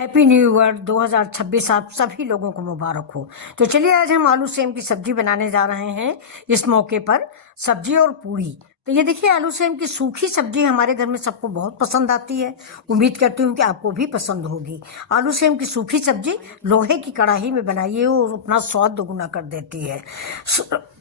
Happy new year 2026 आप सभी लोगों को मुबारक हो। तो चलिए आज हम आलू सेम की सब्जी बनाने जा रहे हैं। इस मौके पर सब्जी और पूरी। तो ये देखिए आलू सेम की सूखी सब्जी हमारे घर में सबको बहुत पसंद आती है। उम्मीद करती हूँ कि आपको भी पसंद होगी। आलू सेम की सूखी सब्जी लोहे की कढ़ाई में बनाइए और अपना स्वाद दोगुना कर देती है।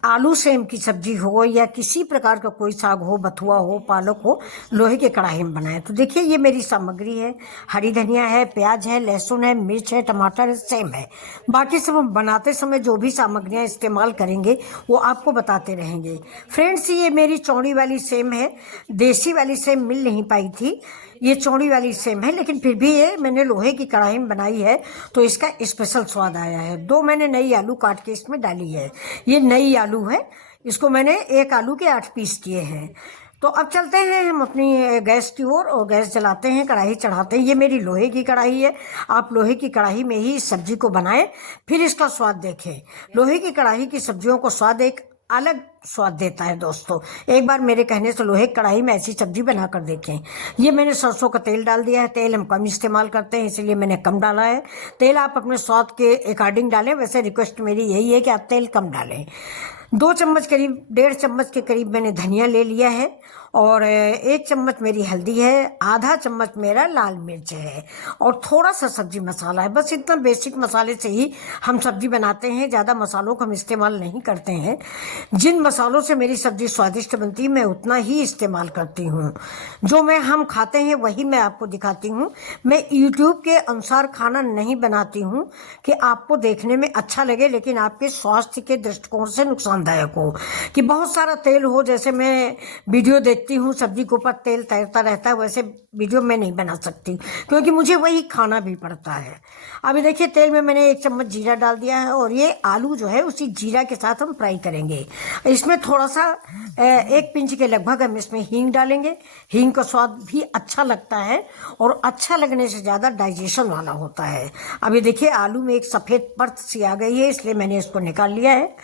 आलू सेम की सब्जी हो या किसी प्रकार का कोई साग हो, बथुआ हो, पालक हो, लोहे के कढ़ाई में बनाए। तो देखिए ये मेरी सामग्री है। हरी धनिया है, प्याज है, लहसुन है, मिर्च है, टमाटर है, सेम है। बाकी सब हम बनाते समय जो भी सामग्रियां इस्तेमाल करेंगे वो आपको बताते रहेंगे। फ्रेंड्स ये मेरी चौड़ी वाली सेम है। देसी वाली सेम मिल नहीं पाई थी, ये चौड़ी वाली सेम है, लेकिन फिर भी ये मैंने लोहे की कढ़ाई में बनाई है तो इसका स्पेशल स्वाद आया है। दो मैंने नई आलू काट के इसमें डाली है। ये नई आलू है, इसको मैंने एक आलू के 8 पीस किए हैं। तो अब चलते हैं हम अपनी गैस की ओर और गैस जलाते हैं, कढ़ाई चढ़ाते हैं। ये मेरी लोहे की कढ़ाई है। आप लोहे की कढ़ाई में ही इस सब्जी को बनाएं, फिर इसका स्वाद देखें। लोहे की कढ़ाई की सब्जियों को स्वाद एक अलग स्वाद देता है दोस्तों। एक बार मेरे कहने से लोहे की कढ़ाई में ऐसी सब्जी बना कर देखें। ये मैंने सरसों का तेल डाल दिया है। तेल हम कम इस्तेमाल करते हैं इसलिए मैंने कम डाला है। तेल आप अपने स्वाद के अकॉर्डिंग डालें। वैसे रिक्वेस्ट मेरी यही है कि आप तेल कम डालें। 2 चम्मच करीब, 1.5 चम्मच के करीब मैंने धनिया ले लिया है और 1 चम्मच मेरी हल्दी है, आधा चम्मच मेरा लाल मिर्च है और थोड़ा सा सब्जी मसाला है। बस इतना बेसिक मसाले से ही हम सब्जी बनाते हैं। ज़्यादा मसालों को हम इस्तेमाल नहीं करते हैं। जिन मसालों से मेरी सब्जी स्वादिष्ट बनती है मैं उतना ही इस्तेमाल करती हूँ। जो हम खाते हैं वही मैं आपको दिखाती हूँ। मैं यूट्यूब के अनुसार खाना नहीं बनाती हूँ कि आपको देखने में अच्छा लगे लेकिन आपके स्वास्थ्य के दृष्टिकोण से नुकसानदायक हो। कि बहुत सारा तेल हो, जैसे मैं वीडियो देखती हूँ सब्जी के ऊपर तेल तैरता रहता है, वैसे वीडियो मैं नहीं बना सकती क्योंकि मुझे वही खाना भी पड़ता है। अभी देखिए तेल में मैंने 1 चम्मच जीरा डाल दिया है और ये आलू जो है उसी जीरा के साथ हम फ्राई करेंगे। इसमें थोड़ा सा 1 पिंच के लगभग हम इसमें हींग डालेंगे। हींग का स्वाद भी अच्छा लगता है और अच्छा लगने से ज़्यादा डाइजेशन वाला होता है। अभी देखिए आलू में एक सफ़ेद परत सी आ गई है इसलिए मैंने इसको निकाल लिया है।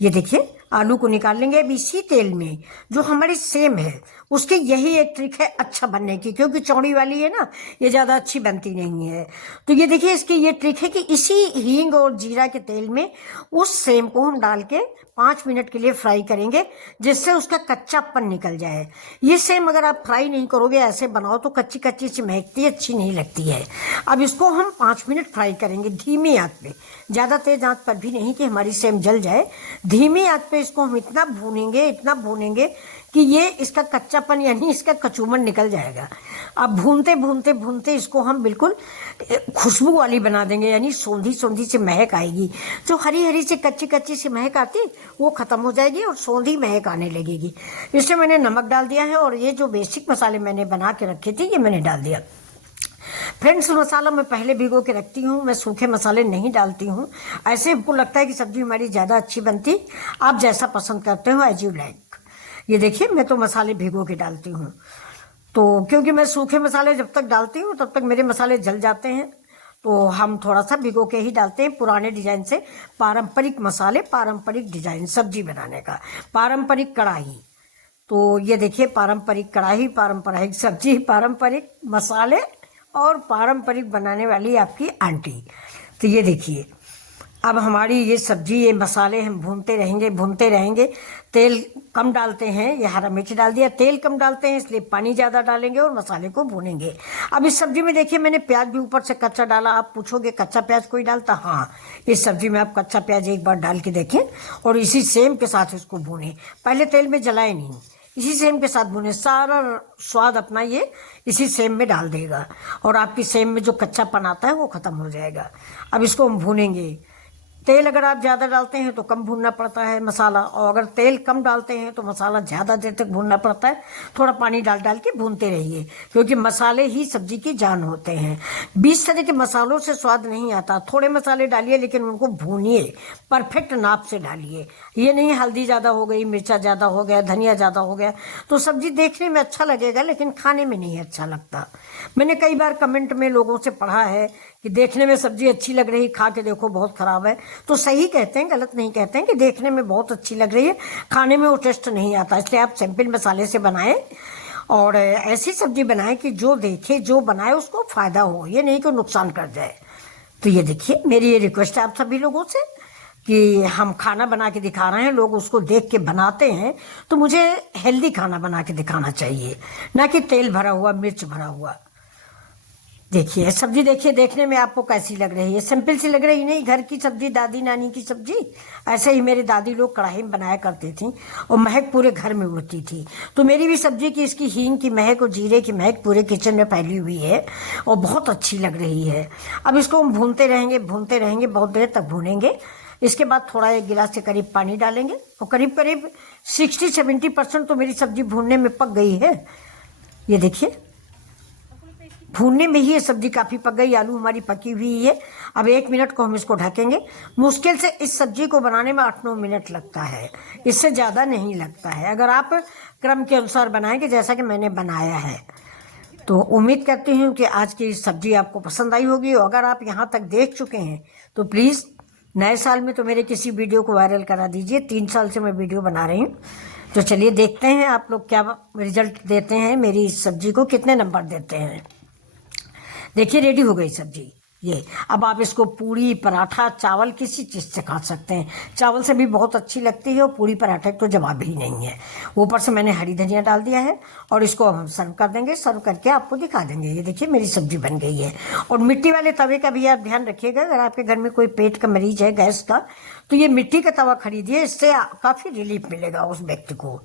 ये देखिए आलू को निकाल लेंगे। अब इसी तेल में जो हमारी सेम है उसकी यही एक ट्रिक है अच्छा बनने की, क्योंकि चौड़ी वाली है ना, ये ज़्यादा अच्छी बनती नहीं है। तो ये देखिए इसकी ये ट्रिक है कि इसी हींग और जीरा के तेल में उस सेम को हम डाल के 5 मिनट के लिए फ्राई करेंगे जिससे उसका कच्चापन निकल जाए। ये सेम अगर आप फ्राई नहीं करोगे, ऐसे बनाओ तो कच्ची कच्ची सी महकती है, अच्छी नहीं लगती है। अब इसको हम 5 मिनट फ्राई करेंगे धीमी आंच पे, ज़्यादा तेज आंच पर भी नहीं कि हमारी सेम जल जाए। धीमी आंच पे इसको हम इतना भूनेंगे कि ये इसका कच्चापन यानी इसका कचूमन निकल जाएगा। अब भूनते इसको हम बिल्कुल खुशबू वाली बना देंगे, यानी सौंधी सी महक आएगी। जो हरी सी कच्ची सी महक आती वो खत्म हो जाएगी और सौंधी महक आने लगेगी। इसमें मैंने नमक डाल दिया है और ये जो बेसिक मसाले मैंने बना के रखे थे ये मैंने डाल दिया। फ्रेंड्स मसाला मैं पहले भिगो के रखती हूँ, मैं सूखे मसाले नहीं डालती हूँ। ऐसे हमको लगता है कि सब्जी हमारी ज़्यादा अच्छी बनती। आप जैसा पसंद करते हो एज यू लाइक। ये देखिए मैं तो मसाले भिगो के डालती हूँ, तो क्योंकि मैं सूखे मसाले जब तक डालती हूँ तब तक मेरे मसाले जल जाते हैं, तो हम थोड़ा सा भिगो के ही डालते हैं। पुराने डिजाइन से पारंपरिक मसाले, पारंपरिक डिजाइन सब्जी बनाने का, पारंपरिक कढ़ाई। तो ये देखिए पारंपरिक कढ़ाई, पारंपरिक सब्जी, पारंपरिक मसाले और पारंपरिक बनाने वाली आपकी आंटी। तो ये देखिए अब हमारी ये सब्जी, ये मसाले हम भूनते रहेंगे। तेल कम डालते हैं, ये हरा मिर्च डाल दिया। तेल कम डालते हैं इसलिए पानी ज़्यादा डालेंगे और मसाले को भूनेंगे। अब इस सब्जी में देखिए मैंने प्याज भी ऊपर से कच्चा डाला। आप पूछोगे कच्चा प्याज कोई डालता? हाँ, इस सब्जी में आप कच्चा प्याज एक बार डाल के देखें और इसी सेम के साथ इसको भूनें। पहले तेल में जलाए नहीं, इसी सेम के साथ भुने। सारा स्वाद अपना ये इसी सेम में डाल देगा और आपकी सेम में जो कच्चापन आता है वो ख़त्म हो जाएगा। अब इसको हम भूनेंगे। तेल अगर आप ज़्यादा डालते हैं तो कम भूनना पड़ता है मसाला, और अगर तेल कम डालते हैं तो मसाला ज़्यादा देर तक भूनना पड़ता है। थोड़ा पानी डाल के भूनते रहिए क्योंकि मसाले ही सब्जी की जान होते हैं। 20 तरह के मसालों से स्वाद नहीं आता। थोड़े मसाले डालिए लेकिन उनको भूनिए, परफेक्ट नाप से डालिए। ये नहीं हल्दी ज़्यादा हो गई, मिर्चा ज़्यादा हो गया, धनिया ज़्यादा हो गया तो सब्जी देखने में अच्छा लगेगा लेकिन खाने में नहीं अच्छा लगता। मैंने कई बार कमेंट में लोगों से पढ़ा है कि देखने में सब्जी अच्छी लग रही, खा के देखो बहुत ख़राब है। तो सही कहते हैं, गलत नहीं कहते हैं कि देखने में बहुत अच्छी लग रही है, खाने में वो टेस्ट नहीं आता। इसलिए आप सिंपल मसाले से बनाएं और ऐसी सब्जी बनाएं कि जो देखे जो बनाए उसको फायदा हो, ये नहीं कि नुकसान कर जाए। तो ये देखिए, मेरी ये रिक्वेस्ट है आप सभी लोगों से कि हम खाना बना के दिखा रहे हैं, लोग उसको देख के बनाते हैं, तो मुझे हेल्दी खाना बना के दिखाना चाहिए, ना कि तेल भरा हुआ, मिर्च भरा हुआ। देखिए सब्जी, देखिए देखने में आपको कैसी लग रही है, सिंपल सी लग रही नहीं, घर की सब्जी, दादी नानी की सब्जी। ऐसे ही मेरी दादी लोग कढ़ाई में बनाया करती थी और महक पूरे घर में उड़ती थी। तो मेरी भी सब्जी की, इसकी हींग की महक और जीरे की महक पूरे किचन में फैली हुई है और बहुत अच्छी लग रही है। अब इसको हम भूनते रहेंगे, बहुत देर तक भूनेंगे। इसके बाद थोड़ा 1 गिलास के करीब पानी डालेंगे और करीब करीब 60-70% तो मेरी सब्जी भूनने में पक गई है। ये देखिए, भूनने में ही ये सब्जी काफ़ी पक गई, आलू हमारी पकी हुई है। अब 1 मिनट को हम इसको ढकेंगे। मुश्किल से इस सब्जी को बनाने में 8-9 मिनट लगता है, इससे ज़्यादा नहीं लगता है, अगर आप क्रम के अनुसार बनाएंगे जैसा कि मैंने बनाया है। तो उम्मीद करती हूँ कि आज की सब्जी आपको पसंद आई होगी। और अगर आप यहाँ तक देख चुके हैं तो प्लीज़ नए साल में तो मेरे किसी वीडियो को वायरल करा दीजिए। 3 साल से मैं वीडियो बना रही हूँ। तो चलिए देखते हैं आप लोग क्या रिजल्ट देते हैं, मेरी इस सब्जी को कितने नंबर देते हैं। देखिए रेडी हो गई सब्जी ये। अब आप इसको पूड़ी, पराठा, चावल किसी चीज़ से खा सकते हैं। चावल से भी बहुत अच्छी लगती है और पूड़ी पराठे तो जवाब ही नहीं है। ऊपर से मैंने हरी धनिया डाल दिया है और इसको अब हम सर्व कर देंगे। सर्व करके आपको दिखा देंगे। ये देखिए मेरी सब्जी बन गई है। और मिट्टी वाले तवे का भी आप ध्यान रखिएगा। अगर आपके घर में कोई पेट का मरीज है, गैस का, तो ये मिट्टी का तवा खरीदिए, इससे काफ़ी रिलीफ मिलेगा उस व्यक्ति को।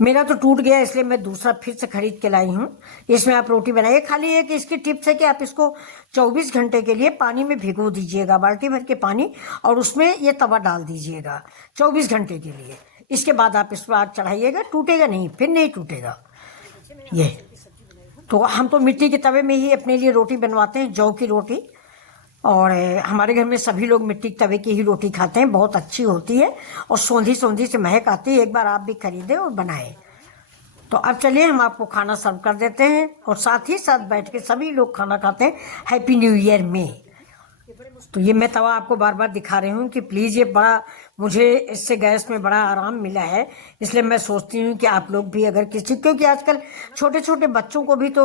मेरा तो टूट गया, इसलिए मैं दूसरा फिर से खरीद के लाई हूँ। इसमें आप रोटी बनाइए। खाली एक इसकी टिप्स है कि आप इसको 24 घंटे के लिए पानी में भिगो दीजिएगा, बाल्टी भर के पानी, और उसमें ये तवा डाल दीजिएगा 24 घंटे के लिए। इसके बाद आप इस पर आग चढ़ाइएगा, टूटेगा नहीं, फिर नहीं टूटेगा। ये तो हम तो मिट्टी के तवे में ही अपने लिए रोटी बनवाते हैं, जौ की रोटी। और हमारे घर में सभी लोग मिट्टी के तवे की ही रोटी खाते हैं, बहुत अच्छी होती है और सौंधी सौंधी से महक आती है। एक बार आप भी खरीदें और बनाएं। तो अब चलिए हम आपको खाना सर्व कर देते हैं और साथ ही साथ बैठ के सभी लोग खाना खाते हैं हैप्पी न्यू ईयर में। तो ये मैं तवा आपको बार बार दिखा रही हूँ कि प्लीज़, ये बड़ा, मुझे इससे गैस में बड़ा आराम मिला है। इसलिए मैं सोचती हूँ कि आप लोग भी अगर किसी, क्योंकि आजकल छोटे छोटे बच्चों को भी तो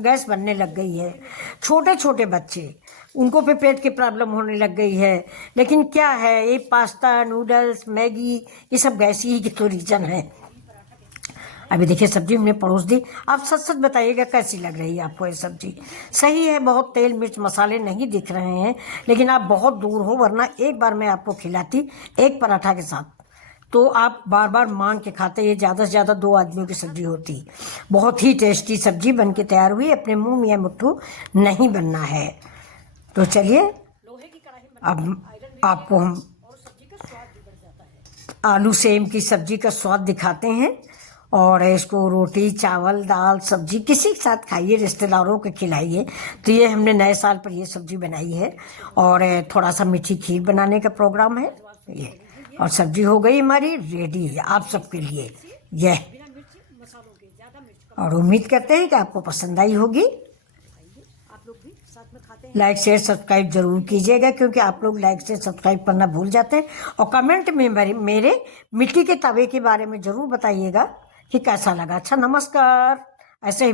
गैस बनने लग गई है। छोटे छोटे बच्चे, उनको भी पेट की प्रॉब्लम होने लग गई है। लेकिन क्या है, ये पास्ता, नूडल्स, मैगी, ये सब गैस ही की तो रीज़न है। अभी देखिए सब्जी हमने परोस दी। आप सच सच बताइएगा कैसी लग रही है आपको ये सब्जी। सही है, बहुत तेल मिर्च मसाले नहीं दिख रहे हैं, लेकिन आप बहुत दूर हो, वरना एक बार मैं आपको खिलाती एक पराठा के साथ, तो आप बार बार मांग के खाते। ये ज़्यादा से ज़्यादा 2 आदमियों की सब्जी होती। बहुत ही टेस्टी सब्जी बन के तैयार हुई। अपने मुँह में मुट्ठू नहीं बनना है। तो चलिए अब आपको हम आलू सेम की सब्जी का स्वाद दिखाते हैं। और इसको रोटी, चावल, दाल, सब्जी किसी के साथ खाइए, रिश्तेदारों को खिलाइए। तो ये हमने नए साल पर ये सब्जी बनाई है। और थोड़ा सा मीठी खीर बनाने का प्रोग्राम है ये। और सब्जी हो गई हमारी रेडी आप सबके लिए ये। और उम्मीद करते हैं कि आपको पसंद आई होगी। लाइक शेयर सब्सक्राइब जरूर कीजिएगा, क्योंकि आप लोग लाइक शेयर सब्सक्राइब करना भूल जाते हैं। और कमेंट में मेरे मिट्टी के तवे के बारे में जरूर बताइएगा कि कैसा लगा। अच्छा, नमस्कार। ऐसे ही